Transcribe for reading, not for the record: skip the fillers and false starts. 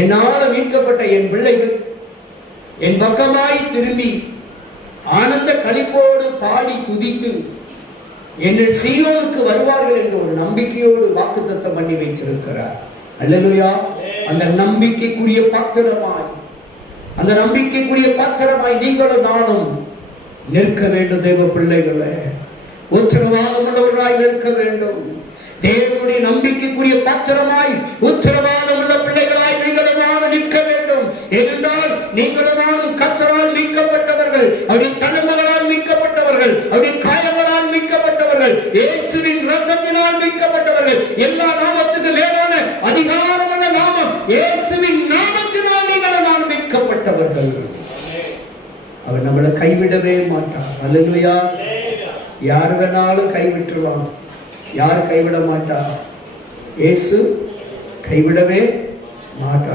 என்னால் மீட்கப்பட்ட என் பிள்ளைகள் என் பக்கமாய் திரும்பி ஆனந்த களிப்போடு பாடி துதித்து எங்கள் சீயோனுக்கு வருவார்கள் என்ற ஒரு நம்பிக்கையோடு வாக்குத்தத்தம் பண்ணி வைத்திருக்கிறார். அல்லேலூயா. அந்த நம்பிக்கைக்குரிய பாத்திரமாய் நீங்களும் நானும் நிற்க வேண்டும். தேவ பிள்ளைகளே, உத்தரவாதம் உள்ளவர்களாய் நிற்க வேண்டும். தேவனுடைய நம்பிக்கைக்குரிய பாத்திரமாய் உத்தரவாதம் உள்ள பிள்ளைகளாய் நீங்களும் நானும் நிற்க வேண்டும். ஏனென்றால் நீங்களும் நானும் கர்த்தரால் மீட்கப்பட்டவர்கள், அவருடைய தழும்புகளால் மீட்கப்பட்டவர்கள், அவருடைய காயங்களால் மீட்கப்பட்டவர்கள், இயேசுவின் இரத்தத்தினால் மீட்கப்பட்டவர்கள். எல்லா நாமத்துக்கு மேலான அதிகாரமான நாமம் இயேசுவின் நாமத்தினால் நீங்களும் நானும் மீட்கப்பட்டவர்கள். அவர் நம்மளை கைவிடவே மாட்டார். அல்லேலூயா. யார் வேணாலும் கைவிட்டுருவாங்க, யார் கைவிட மாட்டார்? இயேசு கைவிடவே மாட்டார்.